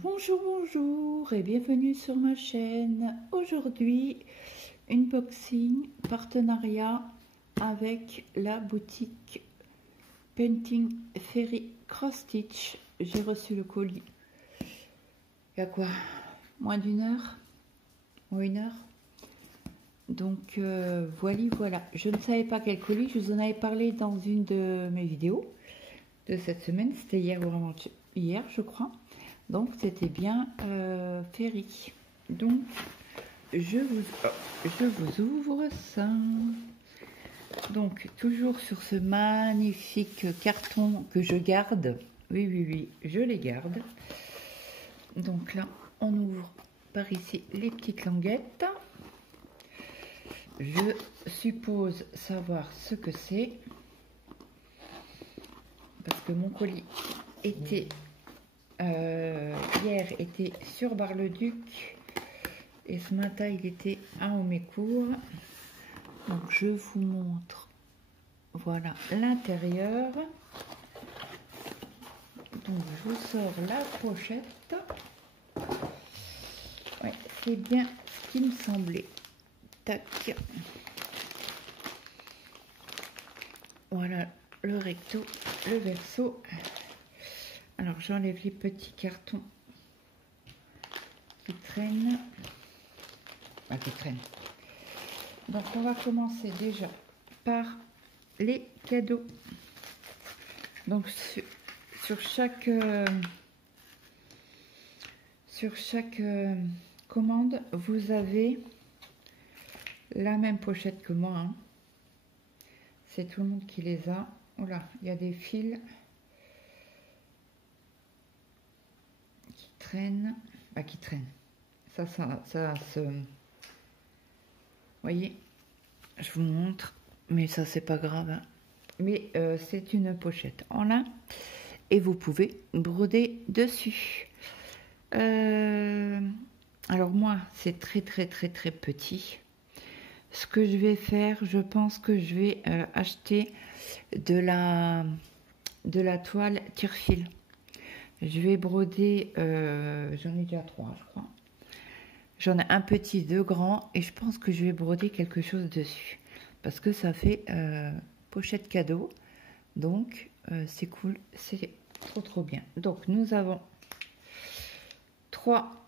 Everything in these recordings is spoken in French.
Bonjour, bonjour et bienvenue sur ma chaîne. Aujourd'hui, unboxing, partenariat avec la boutique Painting Fairy Cross Stitch. J'ai reçu le colis. Il y a quoi? Moins d'une heure? Ou une heure? Donc voilà. Je ne savais pas quel colis. Je vous en avais parlé dans une de mes vidéos de cette semaine. C'était hier ou avant-hier, hier, je crois. Donc c'était bien Fairy. Donc je vous ouvre ça. Donc toujours sur ce magnifique carton que je garde. Oui, je les garde. Donc là, on ouvre par ici les petites languettes. Je suppose savoir ce que c'est. Parce que mon colis était... hier était sur Bar-le-Duc et ce matin il était à Homécourt. Donc je vous montre, voilà l'intérieur. Donc je vous sors la pochette. Ouais, c'est bien ce qui me semblait. Tac. Voilà le recto, le verso. Alors j'enlève les petits cartons qui traînent. Donc on va commencer déjà par les cadeaux. Donc sur chaque commande, vous avez la même pochette que moi. Hein. C'est tout le monde qui les a. Oh là, il y a des fils qui traînent. Ça se... Voyez, je vous montre, mais ça c'est pas grave. Hein. Mais c'est une pochette en lin et vous pouvez broder dessus. Alors moi, c'est très petit. Ce que je vais faire, je pense que je vais acheter de la toile tire-fil. Je vais broder, j'en ai déjà 3, je crois. J'en ai un petit, 2 grands, et je pense que je vais broder quelque chose dessus. Parce que ça fait pochette cadeau. Donc, c'est cool, c'est trop bien. Donc, nous avons 3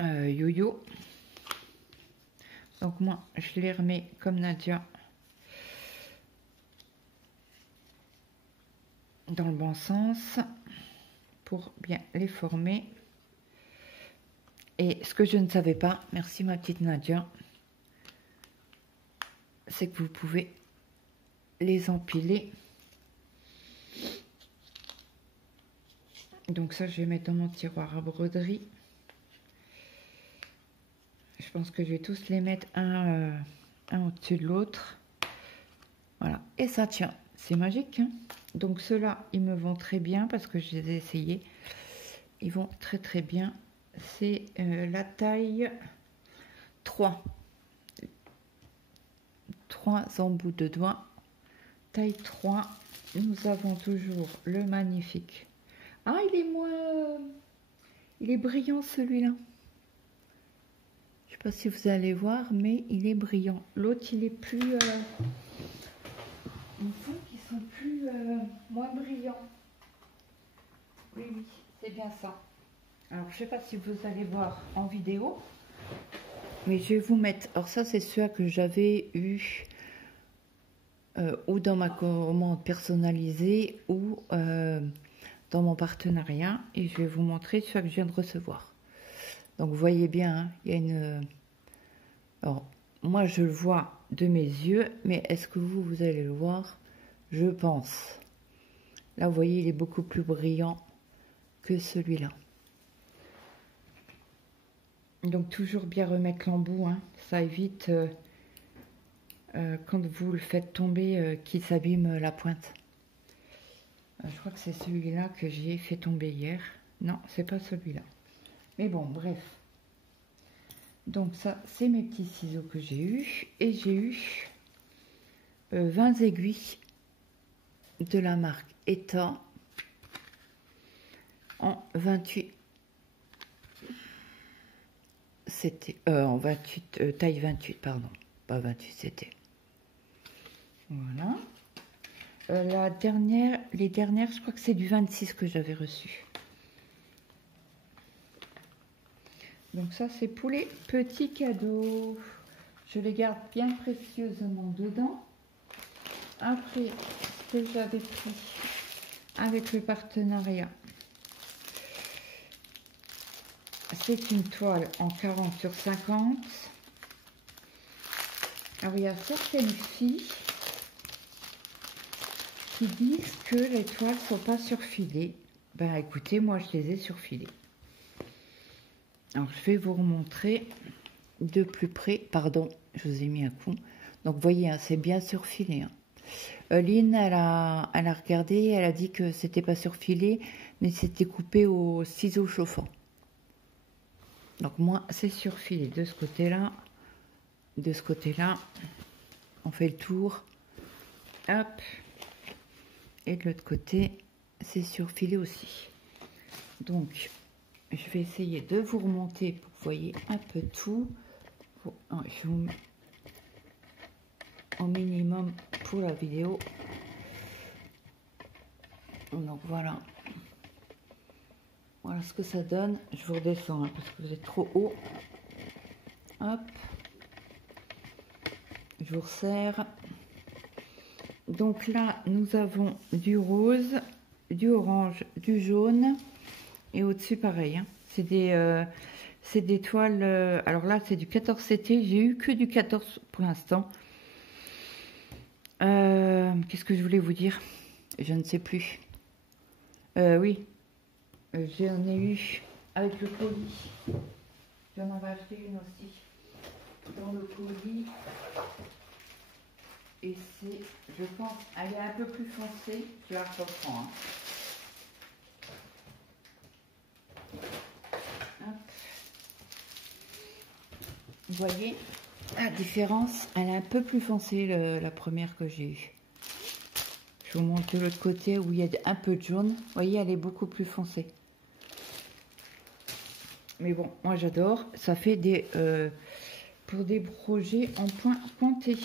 yo-yo. Donc, moi, je les remets comme Nadia. Dans le bon sens pour bien les former. Et ce que je ne savais pas, merci ma petite Nadia, c'est que vous pouvez les empiler. Donc ça, je vais mettre dans mon tiroir à broderie. Je pense que je vais tous les mettre un au-dessus de l'autre. Voilà, et ça tient, c'est magique. Hein. Donc ceux-là, ils me vont très bien parce que je les ai essayés. Ils vont très bien. C'est la taille 3 embouts de doigts. Taille 3. Nous avons toujours le magnifique. Ah, il est brillant celui-là. Je sais pas si vous allez voir, mais il est brillant. L'autre, il est plus... Il me semble qu'ils sont plus... moins brillants. Oui, c'est bien ça. Alors, je sais pas si vous allez voir en vidéo, mais je vais vous mettre... Alors ça, c'est ceux que j'avais eu ou dans ma commande personnalisée ou dans mon partenariat. Et je vais vous montrer ceux que je viens de recevoir. Donc, vous voyez bien, hein, il y a une... Alors, moi, je le vois de mes yeux, mais est-ce que vous allez le voir? Je pense. Là, vous voyez, il est beaucoup plus brillant que celui-là. Donc toujours bien remettre l'embout, hein. Ça évite quand vous le faites tomber qu'il s'abîme la pointe. Je crois que c'est celui-là que j'ai fait tomber hier. Non, c'est pas celui-là. Mais bon, bref. Donc ça, c'est mes petits ciseaux que j'ai eu. Et j'ai eu 20 aiguilles de la marque ETA. en 28. C'était en 28, taille 28, pardon. Pas 28, c'était. Voilà. Les dernières, je crois que c'est du 26 que j'avais reçu. Donc ça, c'est pour les petits cadeaux. Je les garde bien précieusement dedans. Après, ce que j'avais pris avec le partenariat, c'est une toile en 40 sur 50. Alors, il y a certaines filles qui disent que les toiles ne sont pas surfilées. Ben écoutez, moi je les ai surfilées. Alors je vais vous remontrer de plus près. Pardon, je vous ai mis un coup. Donc vous voyez, hein, c'est bien surfilé. Hein. Lynn, elle a regardé, elle a dit que c'était pas surfilé, mais c'était coupé au ciseau chauffant. Donc moi, c'est surfilé de ce côté-là. De ce côté-là, on fait le tour. Hop. Et de l'autre côté, c'est surfilé aussi. Donc, je vais essayer de vous remonter pour que vous voyez un peu tout. Je vous mets au minimum pour la vidéo. Donc voilà. Voilà ce que ça donne. Je vous redescends hein, parce que vous êtes trop haut. Hop. Je vous resserre. Donc là, nous avons du rose, du orange, du jaune. Et au-dessus, pareil. Hein. C'est des toiles... alors là, c'est du 14 CT. J'ai eu que du 14 pour l'instant. Qu'est-ce que je voulais vous dire? Je ne sais plus. Oui. J'en ai eu avec le colis. J'en avais acheté une aussi. Dans le colis. Et c'est, je pense, elle est un peu plus foncée. Tu la reprends. Hein. Vous voyez la différence, elle est un peu plus foncée la première que j'ai eue. Je vous montre de l'autre côté où il y a un peu de jaune. Vous voyez, elle est beaucoup plus foncée. Mais bon, moi j'adore. Ça fait des pour des projets en point pointé.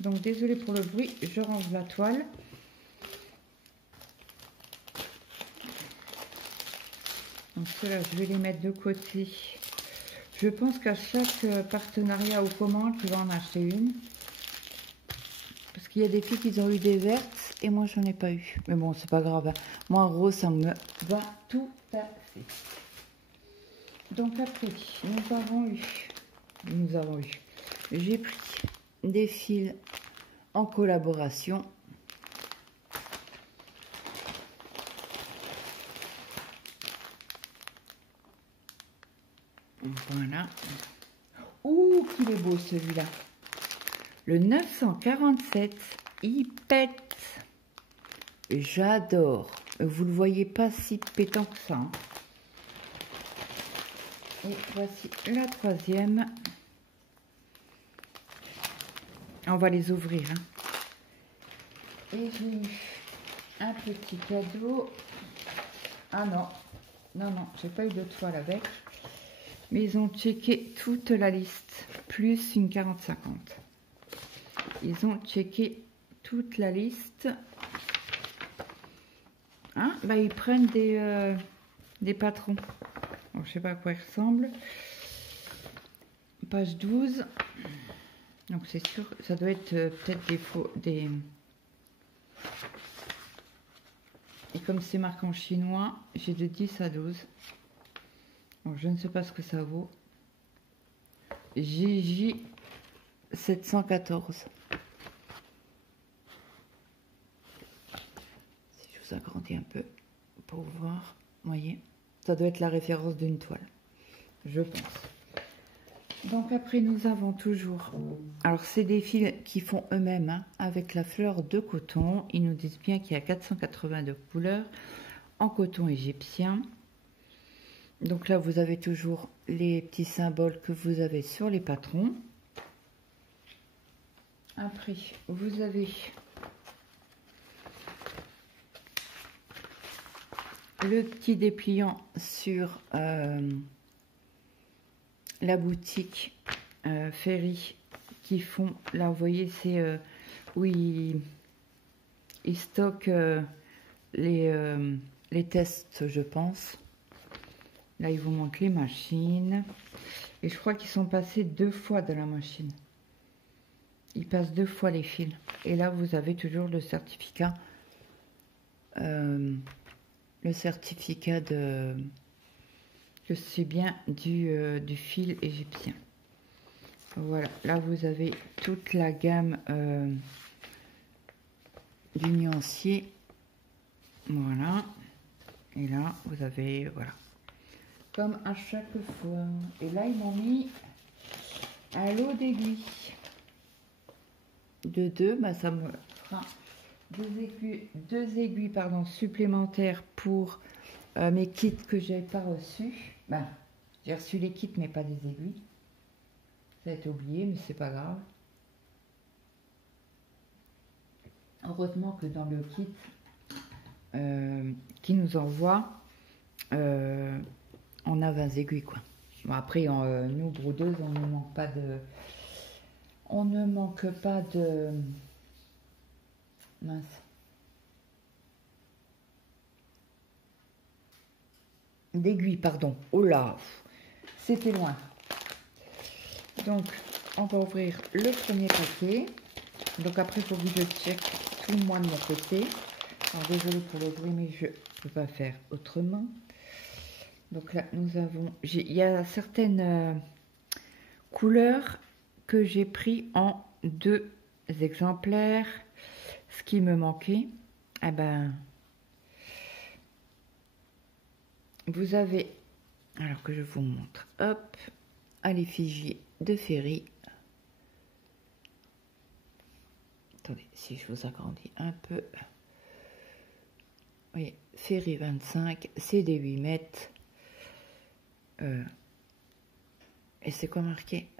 Donc désolé pour le bruit, je range la toile. Donc ceux-là, je vais les mettre de côté. Je pense qu'à chaque partenariat ou commande, je vais en acheter une. Parce qu'il y a des filles qui ont eu des vertes et moi j'en ai pas eu. Mais bon, c'est pas grave. Hein. Moi, rose, ça me va tout à fait. Donc après, nous avons eu. J'ai pris des fils en collaboration. Voilà. Ouh, qu'il est beau celui-là. Le 947, il pète. J'adore. Vous le voyez pas si pétant que ça. Hein. Et voici la troisième. On va les ouvrir. Hein. Et j'ai eu un petit cadeau. Ah non, non, j'ai pas eu de toile avec. Mais ils ont checké toute la liste, plus une 40-50. Ils ont checké toute la liste. Hein, bah, ils prennent des patrons. Alors, je sais pas à quoi ils ressemblent. Page 12. Donc c'est sûr, ça doit être peut-être des... Et comme c'est marqué en chinois, j'ai de 10 à 12. Donc, je ne sais pas ce que ça vaut. JJ 714. Si je vous agrandis un peu pour voir, vous voyez, ça doit être la référence d'une toile, je pense. Donc après nous avons toujours, alors c'est des fils qui font eux-mêmes hein, avec la fleur de coton. Ils nous disent bien qu'il y a 482 couleurs en coton égyptien. Donc là vous avez toujours les petits symboles que vous avez sur les patrons. Après vous avez le petit dépliant sur la boutique Ferry qui font, là vous voyez c'est où ils stockent les tests, je pense. Là ils vous montrent les machines et je crois qu'ils sont passés 2 fois dans la machine. Ils passent 2 fois les fils et là vous avez toujours le certificat de que c'est bien du fil égyptien. Voilà, là vous avez toute la gamme du nuancier. Voilà, et là vous avez, voilà, comme à chaque fois. Et là ils m'ont mis un lot d'aiguilles de 2, bah, ça me fera 2 aiguilles pardon, supplémentaires pour mes kits que j'ai pas reçus. Ben, j'ai reçu les kits mais pas des aiguilles. Ça a été oublié mais c'est pas grave. Heureusement que dans le kit qui nous envoie, on a 20 aiguilles quoi. Bon, après nous brodeuses on ne manque pas de mince, d'aiguilles pardon. Oh là, c'était loin. Donc on va ouvrir le premier paquet. Donc après il faut que je check tout moi de mon côté. Alors désolée pour le bruit mais je ne peux pas faire autrement. Donc là nous avons, il y a certaines couleurs que j'ai pris en 2 exemplaires. Ce qui me manquait, eh ben, vous avez, alors que je vous montre, hop, à l'effigie de Ferry. Attendez, si je vous agrandis un peu. Oui, Ferry 25, c'est des 8 mètres. Et c'est quoi marqué?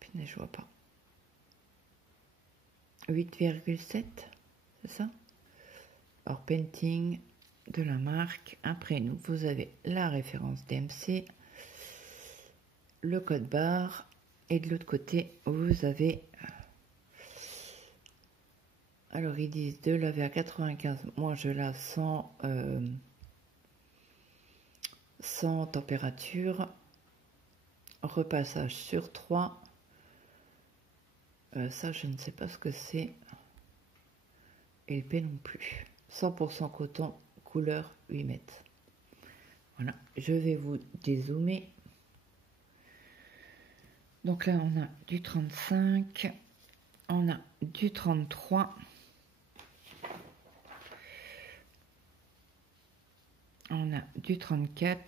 Punaise, je vois pas. 8,7, c'est ça? Alors, painting de la marque. Après, nous, vous avez la référence DMC, le code barre, et de l'autre côté, vous avez. Alors, ils disent de laver à 95. Moi, je lave sans température. Repassage sur 3. Ça, je ne sais pas ce que c'est. Et le P non plus. 100% coton, couleur 8 mètres. Voilà, je vais vous dézoomer. Donc là, on a du 35. On a du 33. On a du 34.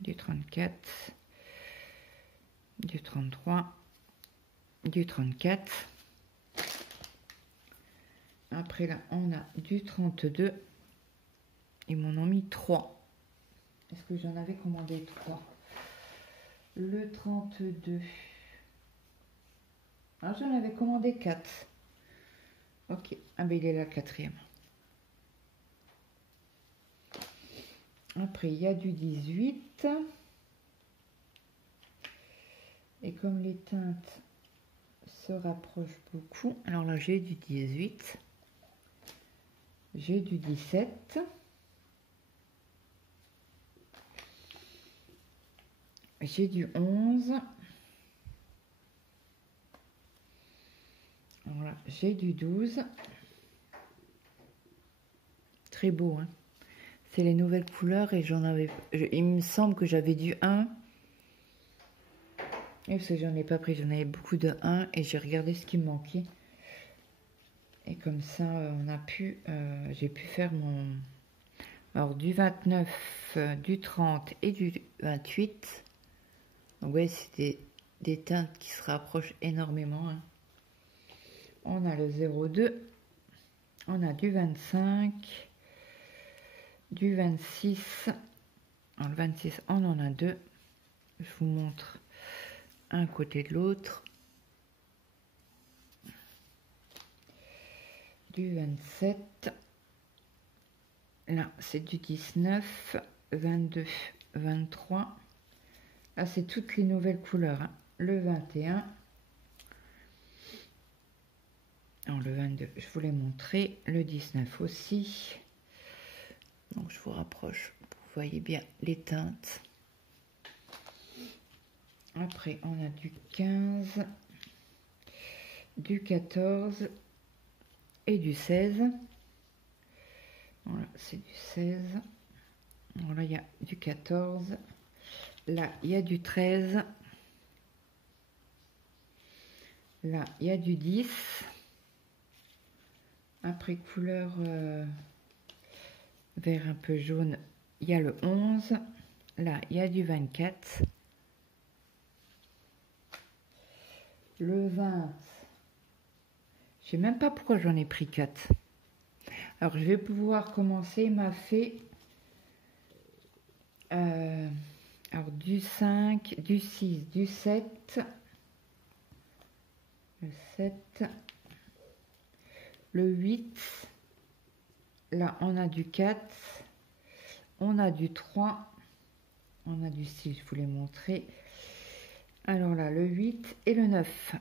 Du 34. Du 33. Du 34. Après là, on a du 32. Ils m'en ont mis 3. Est-ce que j'en avais commandé 3? Le 32. Alors j'en avais commandé 4. Ok. Ah ben il est là le 4e. Après, il y a du 18. Et comme les teintes se rapprochent beaucoup, alors là, j'ai du 18. J'ai du 17. J'ai du 11. Voilà, j'ai du 12. Très beau, hein. C'est les nouvelles couleurs et j'en avais. Il me semble que j'avais du 1. Et parce que j'en ai pas pris, j'en avais beaucoup de 1 et j'ai regardé ce qui me manquait. Et comme ça, j'ai pu faire mon. Alors du 29, du 30 et du 28. Donc ouais, c'est des teintes qui se rapprochent énormément. Hein. On a le 02, on a du 25, du 26. Alors le 26, on en a 2. Je vous montre un côté de l'autre. Du 27. Là, c'est du 19, 22, 23. Là, c'est toutes les nouvelles couleurs, hein. Le 21. Alors, le 22, je vous l'ai montré. Le 19 aussi. Donc, je vous rapproche. Vous voyez bien les teintes. Après, on a du 15, du 14 et du 16. Voilà, c'est du 16. Voilà, il y a du 14. Là, il y a du 13. Là, il y a du 10. Après, couleur vert un peu jaune, il y a le 11. Là, il y a du 24. Le 20. Je sais même pas pourquoi j'en ai pris 4. Alors, je vais pouvoir commencer ma fée. Alors, du 5, du 6, du 7. Le 7. Le 8. Là, on a du 4. On a du 3. On a du 6, je vous l'ai montré. Alors là, le 8 et le 9.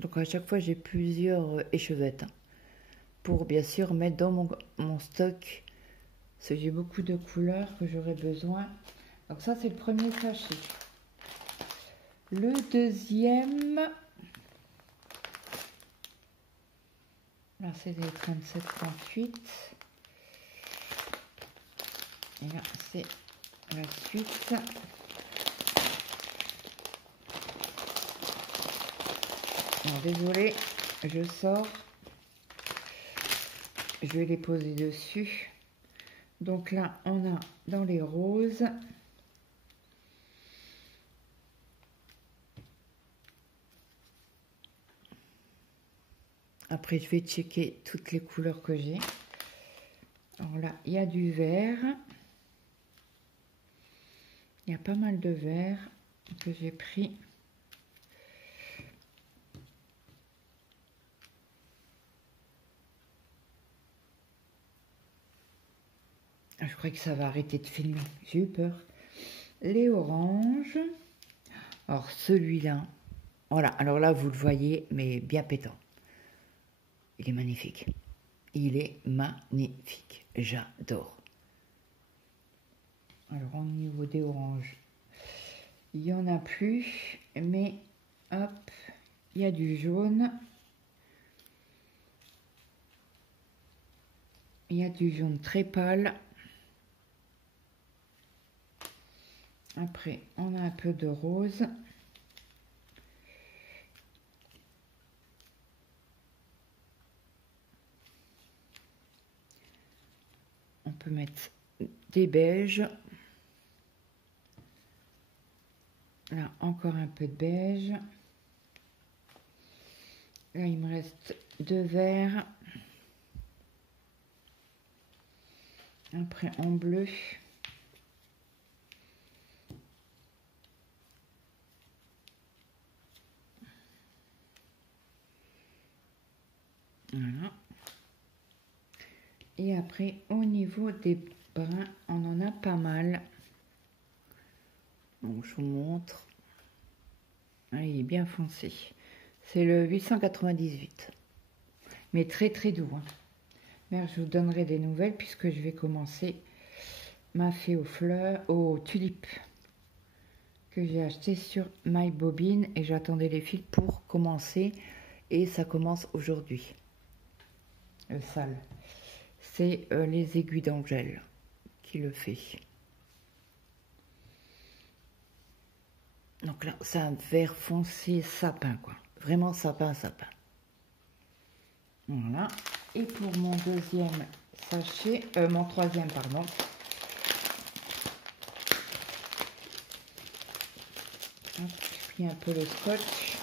Donc, à chaque fois, j'ai plusieurs échevettes, hein, pour bien sûr mettre dans mon stock. Parce que j'ai beaucoup de couleurs que j'aurai besoin. Donc ça, c'est le premier sachet. Le deuxième, là, c'est des 37-38. Et là, c'est la suite. Alors, désolé, je sors. Je vais les poser dessus. Donc là, on a dans les roses. Après, je vais checker toutes les couleurs que j'ai. Alors là, il y a du vert. Il y a pas mal de vert que j'ai pris. Je crois que ça va arrêter de filmer. J'ai eu peur. Les oranges. Alors celui-là. Voilà. Alors là, vous le voyez, mais bien pétant. Il est magnifique. Il est magnifique. J'adore. Alors au niveau des oranges, il n'y en a plus. Mais hop, il y a du jaune. Il y a du jaune très pâle. Après, on a un peu de rose. On peut mettre des beiges. Là, encore un peu de beige. Là, il me reste 2 verts. Après, en bleu. Voilà. Et après, au niveau des brins, on en a pas mal. Donc, je vous montre. Ah, il est bien foncé. C'est le 898. Mais très très doux, hein. Mais je vous donnerai des nouvelles puisque je vais commencer ma fée aux fleurs, aux tulipes que j'ai acheté sur MyBobine et j'attendais les fils pour commencer et ça commence aujourd'hui. Le sale. C'est les aiguilles d'Angèle qui le fait. Donc là, c'est un vert foncé sapin, quoi. Vraiment sapin, sapin. Voilà. Et pour mon deuxième sachet, mon troisième, pardon. J'ai pris un peu le scotch.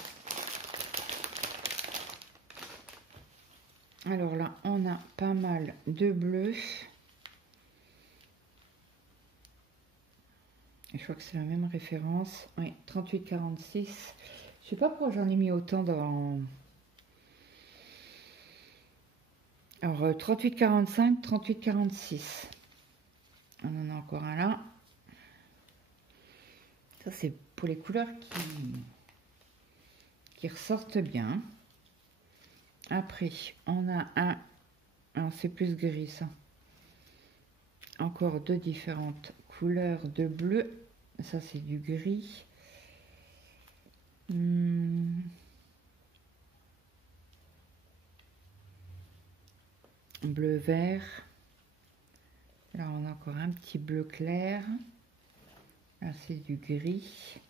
Alors là, on a pas mal de bleu. Je crois que c'est la même référence. Oui, 38,46. Je sais pas pourquoi j'en ai mis autant dans Alors 38,45, 38,46. On en a encore un là. Ça c'est pour les couleurs qui ressortent bien. Après on a un, alors c'est plus gris ça. Encore deux différentes couleurs de bleu. Ça c'est du gris. Bleu vert. Là on a encore un petit bleu clair. Là c'est du gris.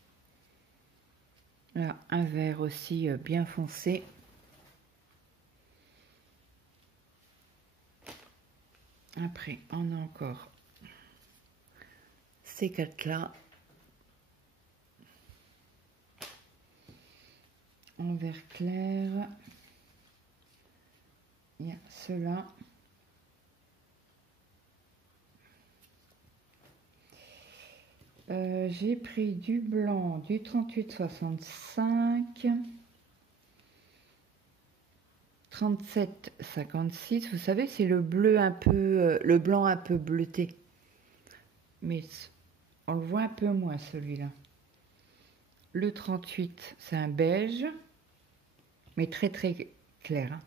Là un vert aussi bien foncé. Après on a encore ces quatre là en vert clair. Il y a ceux-là. J'ai pris du blanc, du 38,65, 37,56. Vous savez, c'est le bleu un peu, le blanc un peu bleuté. Mais on le voit un peu moins celui-là. Le 38, c'est un beige, mais très très clair. Hein.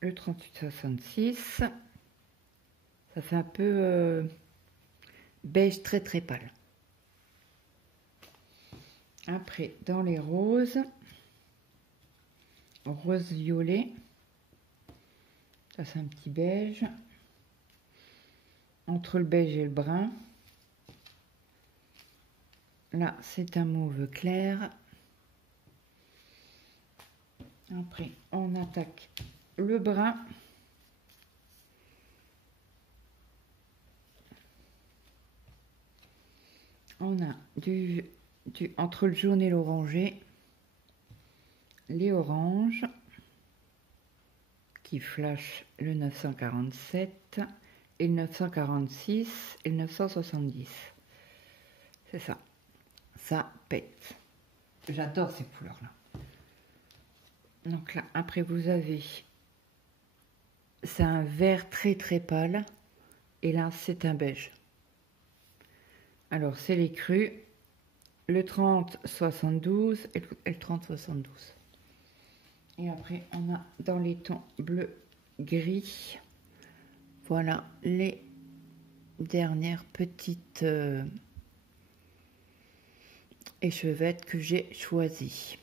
Le 38,66, ça fait un peu beige très très pâle. Après, dans les roses, rose violet, ça c'est un petit beige. Entre le beige et le brun, là c'est un mauve clair. Après, on attaque le brun. On a entre le jaune et l'orangé, les oranges qui flashent le 947 et le 946 et le 970. C'est ça. Ça pète. J'adore ces couleurs-là. Donc là, après vous avez, c'est un vert très très pâle et là c'est un beige. Alors c'est les crus, le 30-72 et le 30-72. Et après on a dans les tons bleu gris, voilà les dernières petites échevettes que j'ai choisies.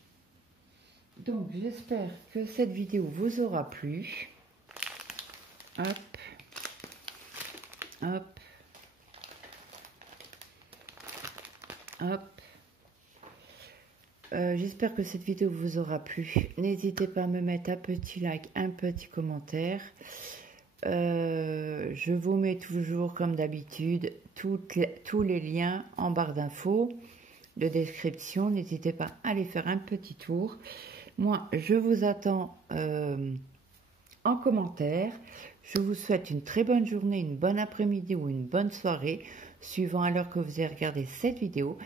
Donc j'espère que cette vidéo vous aura plu. Hop, hop, hop. J'espère que cette vidéo vous aura plu. N'hésitez pas à me mettre un petit like, un petit commentaire. Je vous mets toujours, comme d'habitude, tous les liens en barre d'infos, de description. N'hésitez pas à aller faire un petit tour. Moi, je vous attends en commentaire. Je vous souhaite une très bonne journée, une bonne après-midi ou une bonne soirée, suivant à l'heure que vous avez regardé cette vidéo.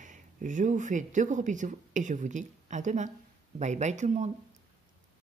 Je vous fais de gros bisous et je vous dis à demain. Bye bye tout le monde.